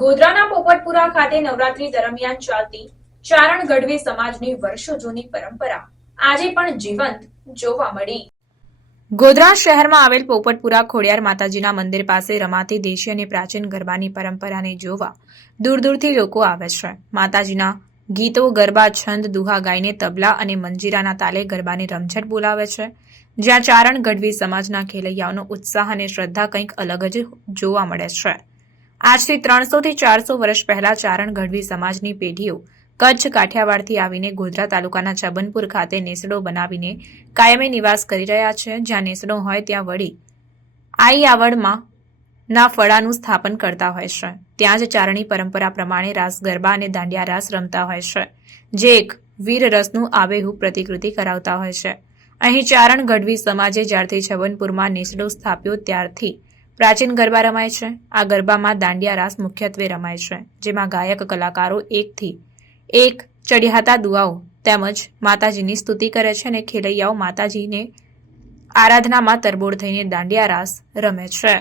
ગોધરાના પોપટપુરા ખાતે નવરાત્રી દરમિયાન ચાલતી ચારણ ગઢવી સમાજની વર્ષો જૂની પરંપરા આજે પણ જીવંત જોવા મળી। ગોધરા શહેરમાં આવેલ પોપટપુરા ખોડિયાર માતાજીના મંદિર પાસે રમાતી દેશી અને પ્રાચીન ગરબાની પરંપરાને જોવા દૂર દૂરથી લોકો આવે છે। માતાજીના ગીતો, ગરબા, છંદ, દુહા ગાઈને તબલા અને મંજીરાના તાલે ગરબાની રમઝટ બોલાવે છે। જ્યાં ચારણ ગઢવી સમાજના ખેલૈયાઓનો ઉત્સાહ અને શ્રદ્ધા કંઈક અલગ જ જોવા મળે છે। આજથી 300 થી 400 વર્ષ પહેલા ચારણ ગઢવી સમાજની પેઢીઓ કચ્છ કાઠિયાવાડથી આવીને ગોધરા તાલુકાના છબનપુર ખાતે નેસડો બનાવીને કાયમી નિવાસ કરી રહ્યા છે। જ્યાં નેસડો હોય ત્યાં વળી આઈ આવડમાં ના ફળાનું સ્થાપન કરતા હોય છે। ત્યાં જ ચારણી પરંપરા પ્રમાણે રાસ ગરબા અને દાંડિયા રાસ રમતા હોય છે, જે એક વીર રસનું આબેહૂબ પ્રતિકૃતિ કરાવતા હોય છે। અહીં ચારણ ગઢવી સમાજે જ્યારથી છબનપુરમાં નેસડો સ્થાપ્યો ત્યારથી પ્રાચીન ગરબા રમાય છે। આ ગરબામાં દાંડિયા રાસ મુખ્યત્વે રમાય છે, જેમાં ગાયક કલાકારો એકથી એક ચડિયાતા દુઆઓ તેમજ માતાજીની સ્તુતિ કરે છે અને ખેલૈયાઓ માતાજીને આરાધનામાં તરબોળ થઈને દાંડિયા રાસ રમે છે।